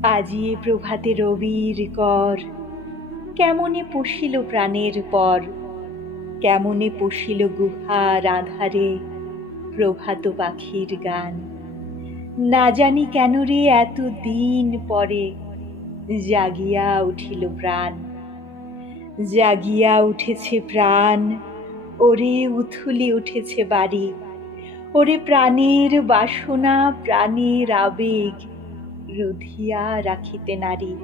আজি এ প্রভাতে রবির কর, কেমনে পশিল প্রাণের পর, কেমনে পশিল গুহার আঁধারে প্রভাত পাখির গান। না জানি কেন রে এত দিন পরে জাগিয়া উঠিল প্রাণ, জাগিয়া উঠেছে প্রাণ। ওরে উথুলি উঠেছে বাড়ি, ওরে প্রাণের বাসনা প্রাণের আবেগ রুধিয়া রাখিতে নারী।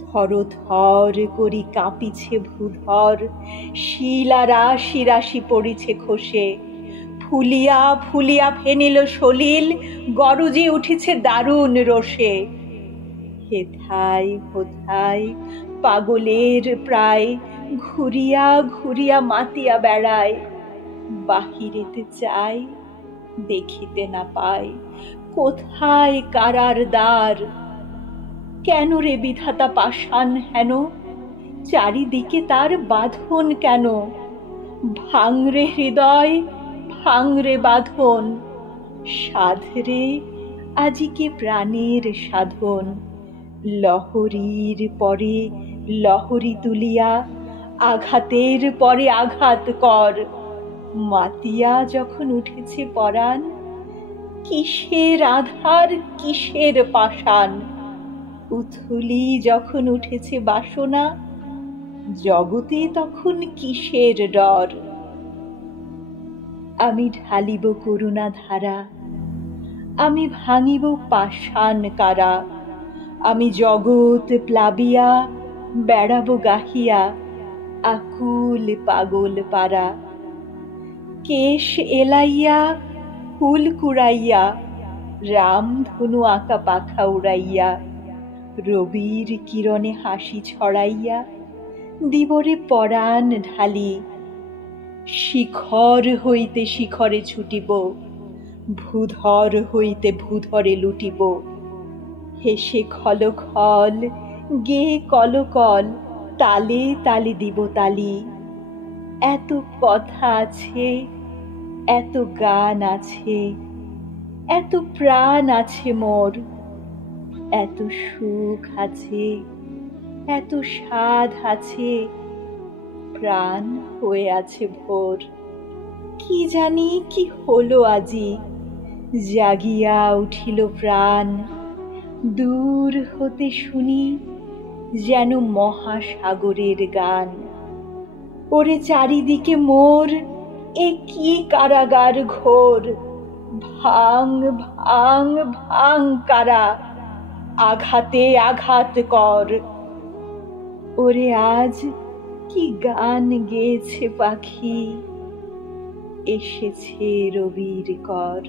থর থর করি কাঁপিছে ভূধর, শিলা রাশি রাশি পড়িছে খসে, ফুলিয়া ফুলিয়া ফেনিল সলিল, গরজে উঠেছে দারুণ রোষে। হেথায় হোথায় পাগলের প্রায় ঘুরিয়া ঘুরিয়া মাতিয়া বেড়ায়, বাহিরেতে চাই দেখিতে না পায়, কোথায় কারার দ্বার। কেন রে বিধাতা পাষাণ হেন, চারিদিকে তার বাঁধন কেন? ভাঙরে হৃদয় ভাঙরে বাঁধন, সাধরে আজিকে প্রাণের সাধন। লহরীর পরে লহরী তুলিয়া আঘাতের পরে আঘাত কর। মাতিয়া যখন উঠেছে পরাণ, কিসের আধার কিসের পাষাণ। উথুলি যখন উঠেছে বাসনা, জগতে তখন কিসের ডর। আমি ঢালিব করুণা ধারা, আমি ভাঙিব পাষাণ কারা। আমি জগৎ প্লাবিয়া বেড়াবো গাহিয়া আকুল পাগল পারা। কেশ এলাইয়া ফুল কুড়াইয়া রামধনু আঁকা পাখা উড়াইয়া, রবির কিরণে হাসি ছড়াইয়া দিবরে পরাণ ঢালি। শিখর হইতে শিখরে ছুটিব, ভূধর হইতে ভূধরে লুটিব। হেসে খল খল গে কলকল, তালে তালে দিব তালি। এত কথা আছে, এত গান আছে, এত প্রাণ আছে মোর, এত সুখ আছে, এত সাধ আছে, প্রাণ হয়ে আছে ভোর। কি জানি কি হলো আজি, জাগিয়া উঠিল প্রাণ। দূর হতে শুনি যেন মহাসাগরের গান। ওরে চারিদিকে মোর এ কি কারাগার ঘোর। ভাঙ ভাঙ ভাঙ কারা, আঘাতে আঘাত কর। ওরে আজ কি গান গেয়েছে পাখি, এসেছে রবির কর।